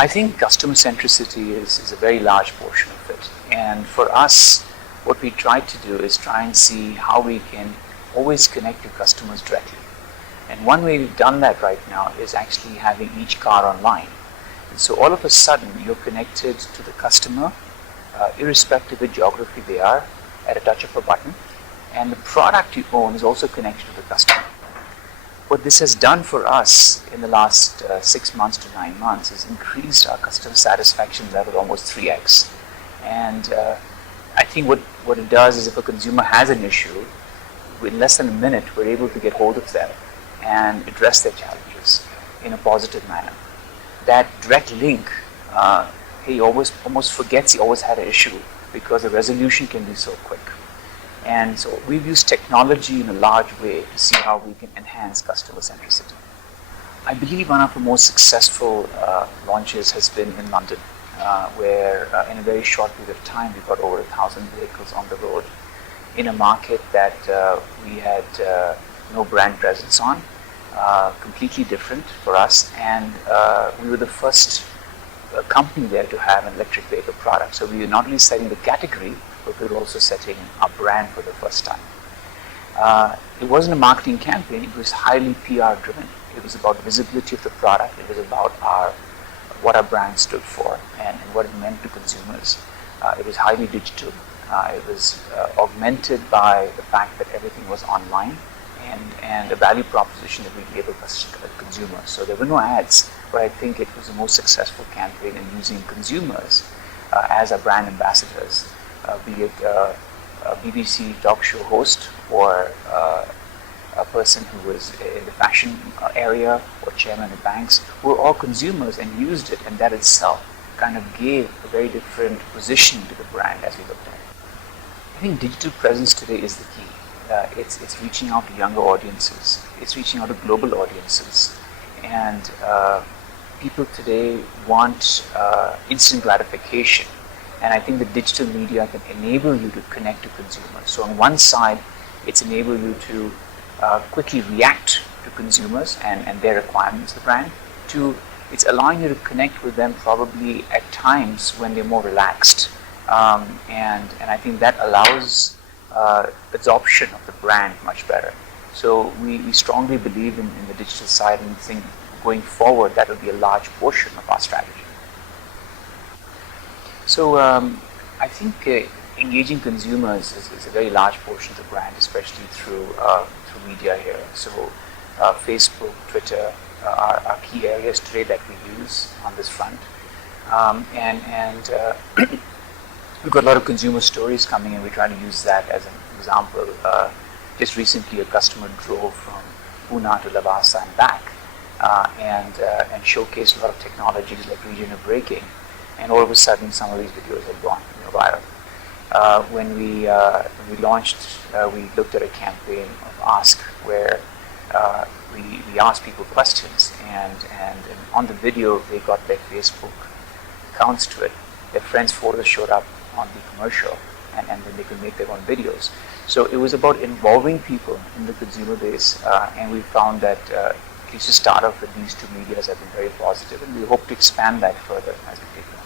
I think customer centricity is a very large portion of it. And for us, what we try to do is try and see how we can always connect to customers directly. And one way we've done that right now is actually having each car online. And so all of a sudden, you're connected to the customer, irrespective of geography they are, at a touch of a button. And the product you own is also connected to the customer. What this has done for us in the last 6 months to 9 months is increased our customer satisfaction level almost 3x. And I think what it does is if a consumer has an issue, in less than a minute, we're able to get hold of them and address their challenges in a positive manner. That direct link, he almost forgets he always had an issue because the resolution can be so quick. And so we've used technology in a large way to see how we can enhance customer centricity. I believe one of the most successful launches has been in London, where in a very short period of time we got over 1,000 vehicles on the road in a market that we had no brand presence on, completely different for us, and we were the first company there to have an electric vehicle product. So we were not only setting the category, but we were also setting our brand for the first time. It wasn't a marketing campaign, it was highly PR driven. It was about visibility of the product, it was about what our brand stood for and what it meant to consumers. It was highly digital. It was augmented by the fact that everything was online and a value proposition that we gave a consumer. So there were no ads, but I think it was the most successful campaign in using consumers as our brand ambassadors, be it a BBC talk show host or a person who was in the fashion area or chairman of banks, who were all consumers and used it, and that itself kind of gave a very different position to the brand as we looked at it. I think digital presence today is the key. It's reaching out to younger audiences, it's reaching out to global audiences, and people today want instant gratification, and I think the digital media can enable you to connect to consumers. So on one side, it's enabled you to quickly react to consumers and their requirements of the brand. Two, it's allowing you to connect with them probably at times when they're more relaxed. And I think that allows adoption of the brand much better. So we strongly believe in the digital side and think going forward that will be a large portion of our strategy. So I think engaging consumers is a very large portion of the brand, especially through media here. So Facebook, Twitter are key areas today that we use on this front. We've got a lot of consumer stories coming in. We're trying to use that as an example. Just recently, a customer drove from Pune to Lavasa and back, and showcased a lot of technologies like regional braking. And all of a sudden, some of these videos have gone viral. When we launched, we looked at a campaign of Ask, where we asked people questions, and on the video they got their Facebook accounts to it. Their friends' photos showed up on the commercial, and then they could make their own videos. So it was about involving people in the consumer base, and we found that at least to start off with, these two medias have been very positive, and we hope to expand that further as we take them.